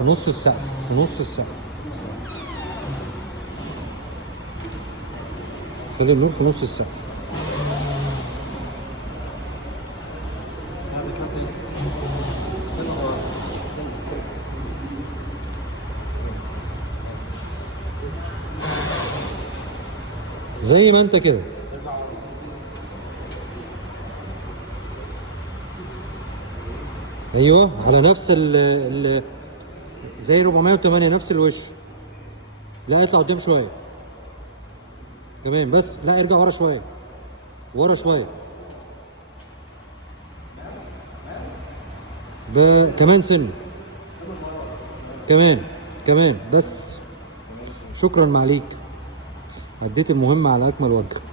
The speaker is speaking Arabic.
في نص السقف، في نص السقف. خلي النور في نص السقف. زي ما انت كده. ايوه على نفس ال زي 408 نفس الوش. لا اطلع قدام شويه كمان، بس لا ارجع ورا شويه، ورا شويه كمان سنه، كمان بس. شكرا معليك، عديت المهمة على أكمل وجه.